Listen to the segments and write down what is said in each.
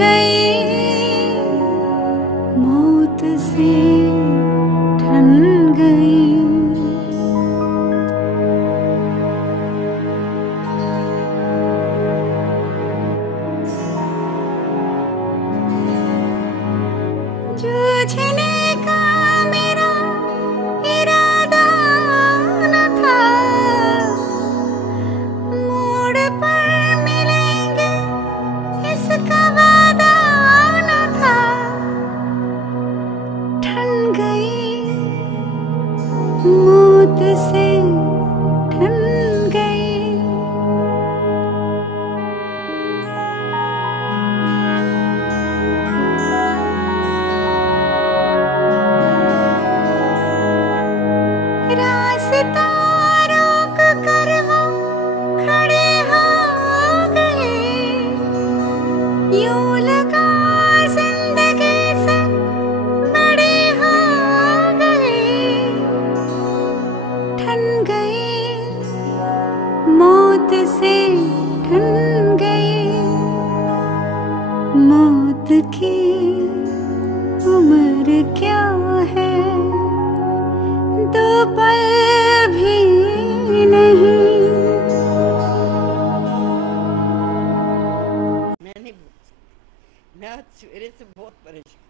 गई, मौत से ठन गई। जूझने का मेरा इरादा न था, मोड़ पर मिलेंगे इसका वादा न था। ठन गई, मौत से ठन गई। रास्ता रोक कर वो खड़े हो गए, यूं लगा जिंदगी से बड़े हो गए। ठन गई, मौत से ठन गई। मौत की उम्र क्या है, दो पल भी नहीं। मैं नहीं बोल सकती। मैं आज सवेरे से बहुत परेशान।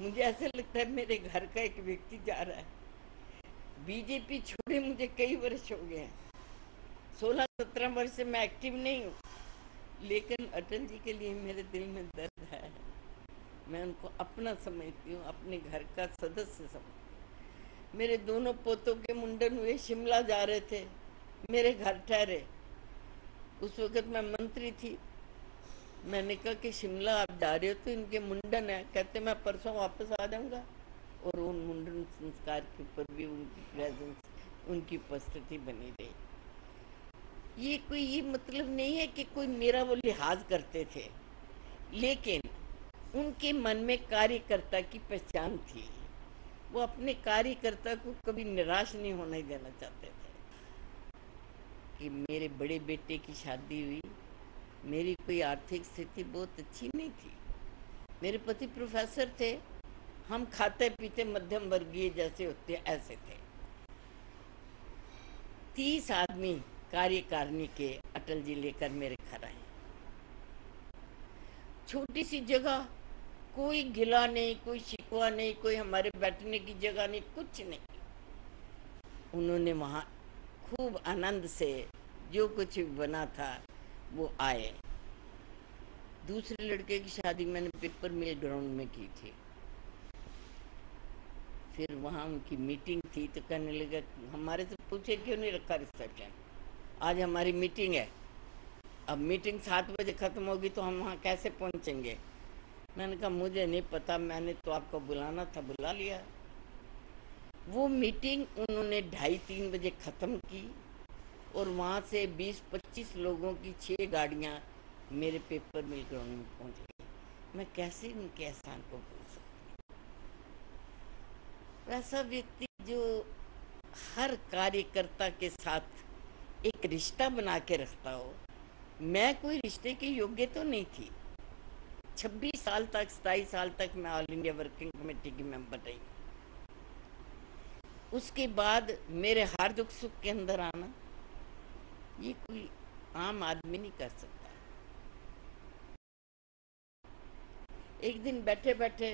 मुझे ऐसा लगता है मेरे घर का एक व्यक्ति जा रहा है। बीजेपी छोड़े मुझे कई वर्ष हो गए हैं, 16-17 वर्ष से मैं एक्टिव नहीं हूँ, लेकिन अटल जी के लिए मेरे दिल में दर्द है। मैं उनको अपना समझती हूँ, अपने घर का सदस्य समझती। मेरे दोनों पोतों के मुंडन हुए, शिमला जा रहे थे, मेरे घर ठहरे। उस वक्त मैं मंत्री थी। मैंने कहा कि शिमला आप जा रहे हो तो इनके मुंडन है। कहते मैं परसों वापस आ जाऊंगा। और उन मुंडन संस्कार के ऊपर भी उनकी प्रेजेंस, उनकी उपस्थिति बनी रही। ये मतलब नहीं है कि कोई मेरा वो लिहाज करते थे, लेकिन उनके मन में कार्यकर्ता की पहचान थी। वो अपने कार्यकर्ता को कभी निराश नहीं होने देना चाहते थे। कि मेरे बड़े बेटे की शादी हुई, मेरी कोई आर्थिक स्थिति बहुत अच्छी नहीं थी। मेरे पति प्रोफेसर थे, हम खाते पीते मध्यम वर्गीय जैसे होते ऐसे थे। 30 आदमी कार्यकारिणी के अटल जी लेकर मेरे घर आए। छोटी सी जगह, कोई गिला नहीं, कोई शिकवा नहीं, कोई हमारे बैठने की जगह नहीं, कुछ नहीं। उन्होंने वहाँ खूब आनंद से जो कुछ बना था वो आए। दूसरे लड़के की शादी मैंने पेपर मिल ग्राउंड में की थी। फिर वहाँ उनकी मीटिंग थी तो कहने लगा, हमारे से पूछे क्यों नहीं रखा रिसेप्शन, आज हमारी मीटिंग है। अब मीटिंग 7 बजे खत्म होगी तो हम वहाँ कैसे पहुँचेंगे। मैंने कहा मुझे नहीं पता, मैंने तो आपको बुलाना था, बुला लिया। वो मीटिंग उन्होंने 2:30-3 बजे ख़त्म की और वहाँ से 20-25 लोगों की 6 गाड़ियाँ मेरे पेपर मिल ग्राउंड में पहुँच गई। मैं कैसे उनके एहसान को भूल सकती। वैसा व्यक्ति जो हर कार्यकर्ता के साथ एक रिश्ता बना के रखता हो। मैं कोई रिश्ते के योग्य तो नहीं थी। 26 साल तक, 27 साल तक मैं ऑल इंडिया वर्किंग कमेटी की मेंबर रही। उसके बाद मेरे हर दुख सुख के अंदर आना, ये कोई आम आदमी नहीं कर सकता। एक दिन बैठे बैठे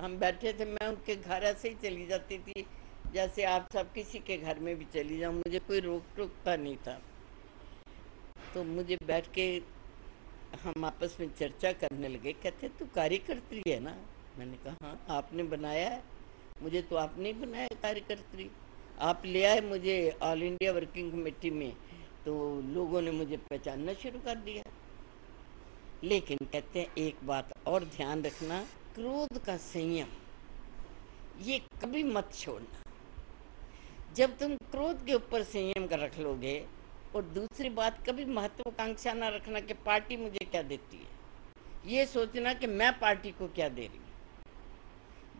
हम बैठे थे, मैं उनके घर ऐसे ही चली जाती थी जैसे आप सब किसी के घर में भी चली जाऊं, मुझे कोई रोक टोकता नहीं था। तो मुझे बैठ के हम आपस में चर्चा करने लगे। कहते तू कार्यकर्त्री है ना। मैंने कहा हाँ, आपने बनाया है मुझे, तो आपने ही बनाया कार्यकर्त्री। आप ले आए मुझे ऑल इंडिया वर्किंग कमेटी में, तो लोगों ने मुझे पहचानना शुरू कर दिया। लेकिन कहते हैं एक बात और ध्यान रखना, क्रोध का संयम ये कभी मत छोड़ना। जब तुम क्रोध के ऊपर संयम कर रख लोगे, और दूसरी बात, कभी महत्वाकांक्षा ना रखना कि पार्टी मुझे क्या देती है, ये सोचना कि मैं पार्टी को क्या दे रही हूँ।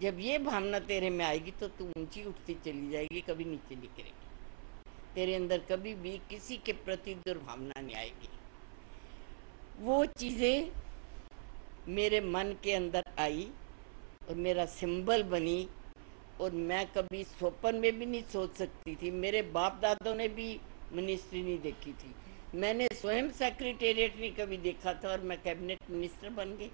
जब ये भावना तेरे में आएगी तो तू ऊंची उठती चली जाएगी, कभी नीचे नहीं गिरेगी। तेरे अंदर कभी भी किसी के प्रति दुर्भावना नहीं आएगी। वो चीज़ें मेरे मन के अंदर आई और मेरा सिंबल बनी। और मैं कभी स्वप्न में भी नहीं सोच सकती थी, मेरे बाप दादों ने भी मिनिस्ट्री नहीं देखी थी, मैंने स्वयं सेक्रेटेरिएट नहीं कभी देखा था, और मैं कैबिनेट मिनिस्टर बन गई।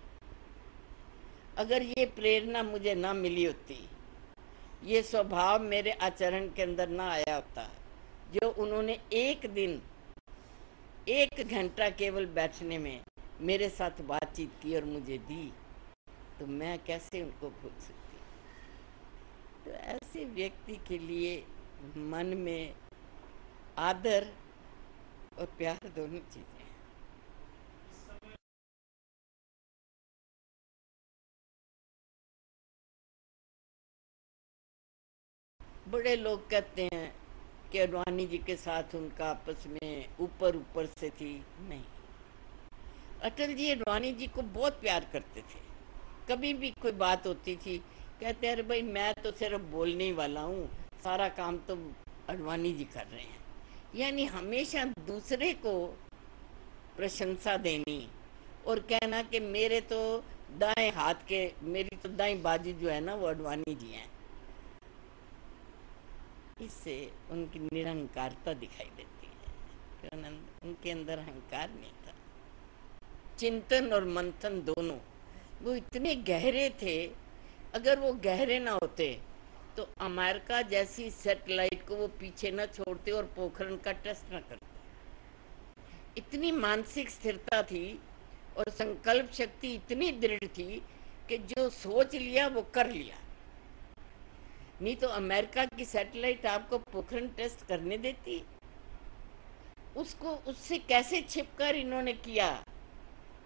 अगर ये प्रेरणा मुझे ना मिली होती, ये स्वभाव मेरे आचरण के अंदर ना आया होता, जो उन्होंने एक दिन 1 घंटा केवल बैठने में मेरे साथ बातचीत की और मुझे दी, तो मैं कैसे उनको भूल सकती। तो ऐसे व्यक्ति के लिए मन में आदर और प्यार दोनों चीजें हैं। बड़े लोग कहते हैं कि अडवाणी जी के साथ उनका आपस में ऊपर ऊपर से थी, नहीं। अटल जी अडवाणी जी को बहुत प्यार करते थे। कभी भी कोई बात होती थी, कहते अरे भाई मैं तो सिर्फ बोलने ही वाला हूँ, सारा काम तो अडवाणी जी कर रहे हैं। यानी हमेशा दूसरे को प्रशंसा देनी और कहना कि मेरे तो दाएं हाथ के, मेरी तो दाएं बाजू जो है ना वो अडवाणी जी हैं। इससे उनकी निरहंकारता दिखाई देती है कि उनके अंदर अहंकार नहीं था। चिंतन और मंथन दोनों वो इतने गहरे थे, अगर वो गहरे ना होते तो अमेरिका जैसी सैटेलाइट को वो पीछे न छोड़ते और पोखरण का टेस्ट न करते। इतनी मानसिक स्थिरता थी और संकल्प शक्ति इतनी दृढ़ थी कि जो सोच लिया वो कर लिया। नहीं तो अमेरिका की सैटेलाइट आपको पोखरण टेस्ट करने देती? उसको उससे कैसे छिपकर इन्होंने किया?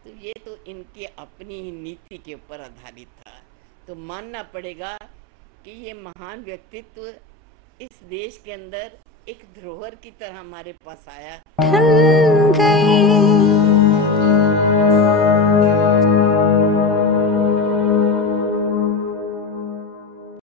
तो ये तो इनकी अपनी ही नीति के ऊपर आधारित था। तो मानना पड़ेगा कि ये महान व्यक्तित्व इस देश के अंदर एक धरोहर की तरह हमारे पास आया। ढल गई